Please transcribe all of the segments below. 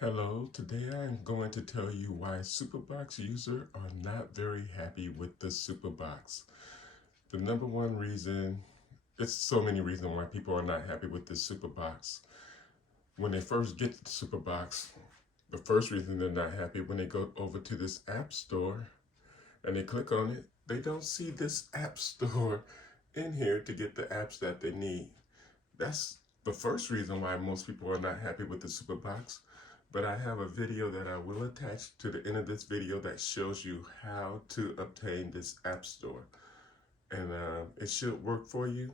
Hello, today I'm going to tell you why Superbox users are not very happy with the Superbox. The number one reason, it's so many reasons why people are not happy with the Superbox. When they first get the Superbox, the first reason they're not happy when they go over to this app store and they click on it, they don't see this app store in here to get the apps that they need. That's the first reason why most people are not happy with the Superbox. But I have a video that I will attach to the end of this video that shows you how to obtain this app store. And it should work for you,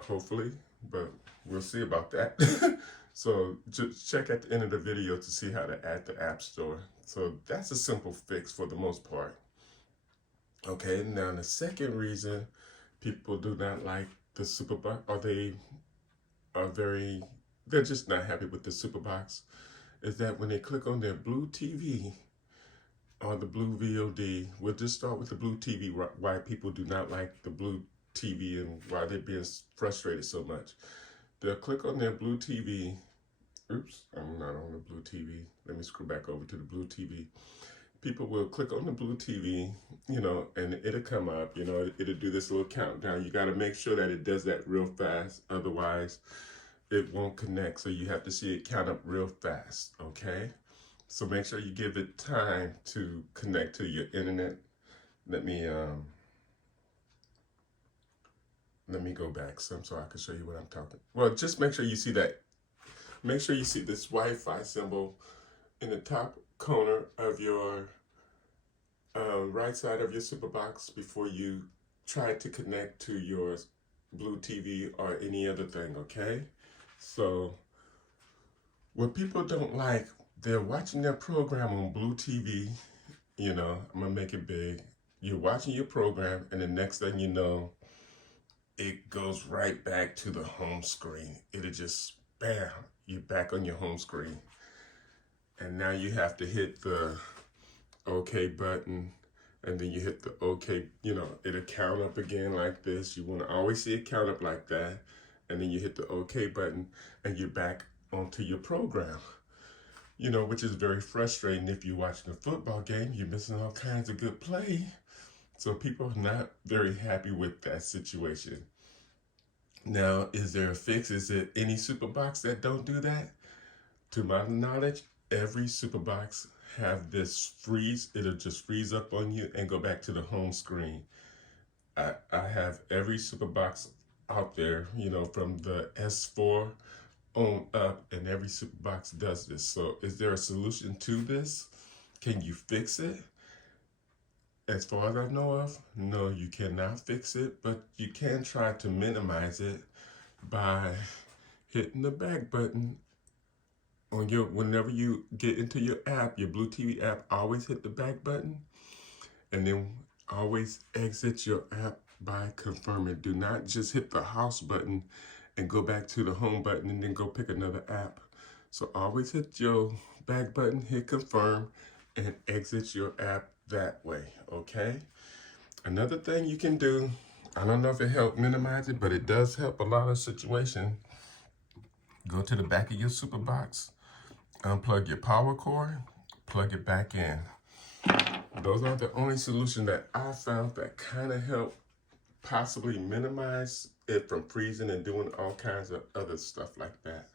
hopefully, but we'll see about that. So just check at the end of the video to see how to add the app store. So that's a simple fix for the most part. Okay, now the second reason people do not like the Superbox, or they are they're just not happy with the Superbox, is that when they click on their BlueTV or the BlueVod, we'll just start with the BlueTV, why people do not like the BlueTV and why they're being frustrated so much. They'll click on their BlueTV. Oops, I'm not on the BlueTV. Let me scroll back over to the BlueTV. People will click on the BlueTV, and it'll come up, it'll do this little countdown. You got to make sure that it does that real fast. Otherwise, it won't connect. So you have to see it count up real fast, okay? So make sure you give it time to connect to your internet. Let me go back so I can show you what I'm talking. Well, just make sure you see that. Make sure you see this Wi-Fi symbol in the top corner of your right side of your Superbox before you try to connect to your BlueTV or any other thing, okay? So what people don't like, they're watching their program on BlueTV, I'm gonna make it big. You're watching your program and the next thing you know, it goes right back to the home screen. It'll just, bam, you're back on your home screen. And now you have to hit the OK button, and then you hit the OK, it'll count up again like this. You wanna always see it count up like that. And then you hit the OK button and you're back onto your program. Which is very frustrating. If you're watching a football game, you're missing all kinds of good play. So people are not very happy with that situation. Now, is there a fix? Is there any Superbox that don't do that? To my knowledge, every Superbox have this freeze. It'll just freeze up on you and go back to the home screen. I have every Superbox out there, from the S4 on up, and every Superbox does this. So is there a solution to this? Can you fix it? As far as I know of, no, you cannot fix it, but you can try to minimize it by hitting the back button on whenever you get into your app, your BlueTV app, always hit the back button and then always exit your app by confirming. Do not just hit the house button and go back to the home button and then go pick another app. So always hit your back button, hit confirm, and exit your app that way, okay? Another thing you can do, I don't know if it helped minimize it, but it does help a lot of situations. Go to the back of your Superbox, unplug your power cord, plug it back in. Those are the only solutions that I found that kind of help possibly minimize it from freezing and doing all kinds of other stuff like that.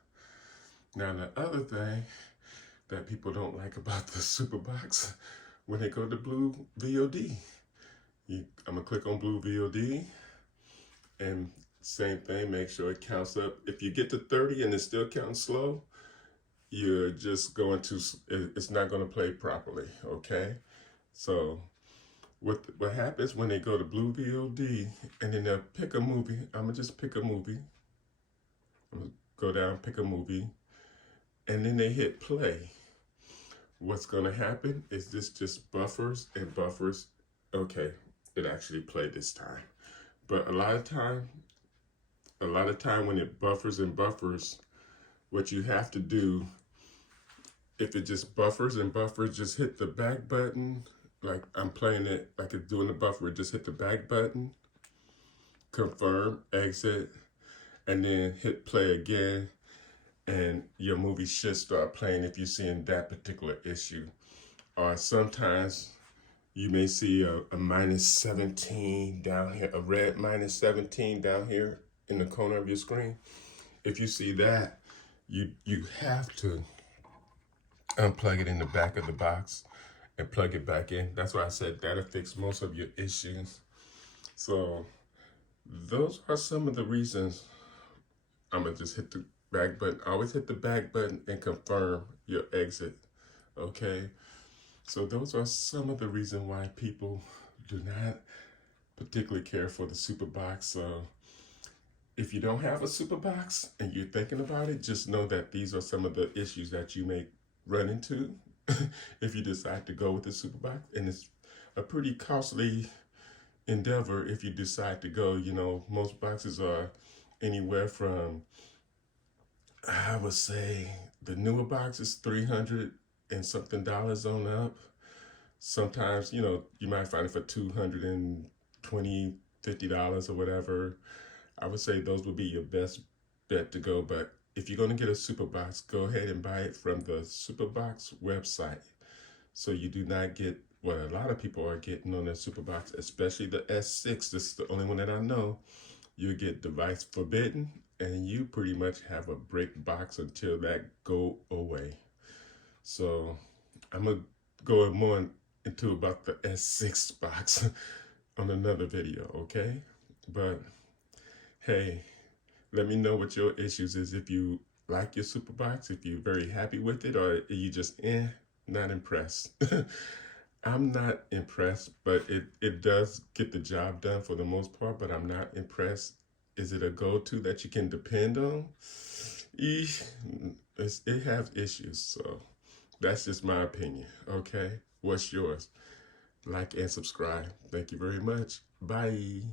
Now, the other thing that people don't like about the Superbox, when they go to BlueVod, I'm gonna click on BlueVod, and same thing, make sure it counts up. If you get to 30 and it's still counting slow, you're just going to, it's not gonna play properly, okay? So what happens when they go to BlueVod and then they'll pick a movie, I'm gonna just pick a movie. I'm gonna go down, pick a movie, and then they hit play. What's gonna happen is this just buffers and buffers. Okay, it actually played this time. But a lot of time when it buffers and buffers, what you have to do, if it just buffers and buffers, just hit the back button. Like I'm playing it like it's doing the buffer, just hit the back button, confirm, exit, and then hit play again. and your movie should start playing if you're seeing that particular issue. Or sometimes you may see a minus 17 down here, a red minus 17 down here in the corner of your screen. If you see that, you have to unplug it in the back of the box and plug it back in. That's why I said that'll fix most of your issues. So those are some of the reasons. I'm gonna just hit the back button. Always hit the back button and confirm your exit. Okay. So those are some of the reasons why people do not particularly care for the Superbox. So if you don't have a Superbox and you're thinking about it, just know that these are some of the issues that you may run into if you decide to go with the Superbox. And it's a pretty costly endeavor if you decide to go. You know, most boxes are anywhere from, I would say, the newer box is $300 and something on up. Sometimes, you know, you might find it for $220, $50 or whatever. I would say those would be your best bet to go. But if you're going to get a Superbox, go ahead and buy it from the Superbox website. So you do not get what a lot of people are getting on their Superbox, especially the S6. This is the only one that I know. You get device forbidden, and you pretty much have a brick box until that go away. So I'm going to go more into about the S6 box on another video, okay? But hey, let me know what your issues is. If you like your Superbox, if you're very happy with it, or you just not impressed. I'm not impressed, but it does get the job done for the most part, but I'm not impressed. Is it a go-to that you can depend on? It has issues, so that's just my opinion, okay? What's yours? Like and subscribe. Thank you very much. Bye.